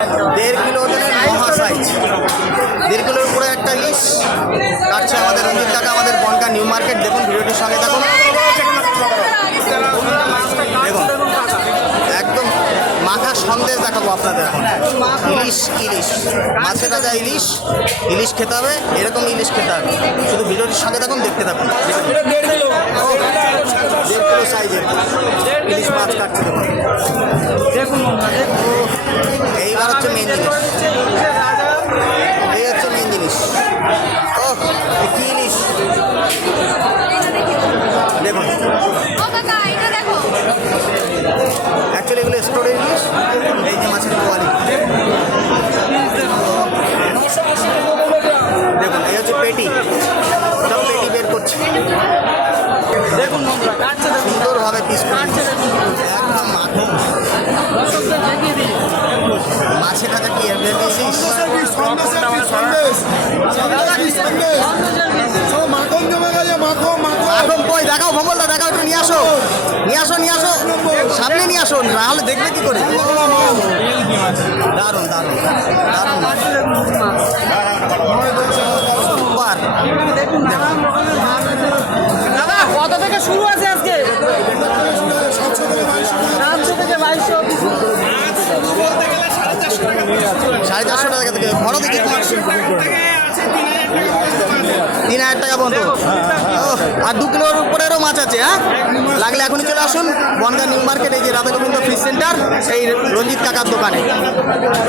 1.5 kilo ওজনের মহা size, 1.5 কিলোর উপরে একটা ইলিশ কাটছে আমাদের রঞ্জিত কাকা, আমাদের বনগাঁ নিউ মার্কেট। দেখুন ভিডিওটির সঙ্গে থাকুন। দেখুন একদম মাথা সন্দেশ দেখাবো আপনাদের এখন। ইলিশ ইলিশ মাছের রাজা ইলিশ, ইলিশ খেতে হবে, এরকম ইলিশ খেতে হবে। শুধু ভিডিওটির সঙ্গে থাকুন, দেখতে থাকুন। 1.5 কিলো সাইজের ইলিশ মাছ কাটছে দেখুন। এইবার হচ্ছে মেন জিনিস, এই হচ্ছে মেন জিনিস। ও কি ইলিশ দেখুন, অ্যাকচুয়ালি এগুলো স্টোরের ইলিশ। এই যে মাছের কোয়ালিটি দেখুন, এই হচ্ছে পেটি, সব পেটি বের করছে দেখুন। সুন্দরভাবে পিস করছে একদম মাখন। মাছের কাছে কি মাখন কই দেখাও, ভোমলদা দেখাও, একটু নিয়ে আসো, নিয়ে আসো, নিয়ে আসো, সামনে নিয়ে আসো, নাহলে দেখবে কি করে। দারুণ দারুণ দারুণ সুপার। দাদা কত থেকে শুরু আছে আজকে? 400 থেকে 2200। 450 টাকা থেকে বড় দিকে 3000 টাকা পর্যন্ত। আর 2 কিলোর উপরেরও মাছ আছে। হ্যাঁ, লাগলে এখনই চলে আসুন বনগাঁ নিউ মার্কেট, এই যে রাধা গোবিন্দ ফিশ সেন্টার, এই রঞ্জিত কাকার দোকানে।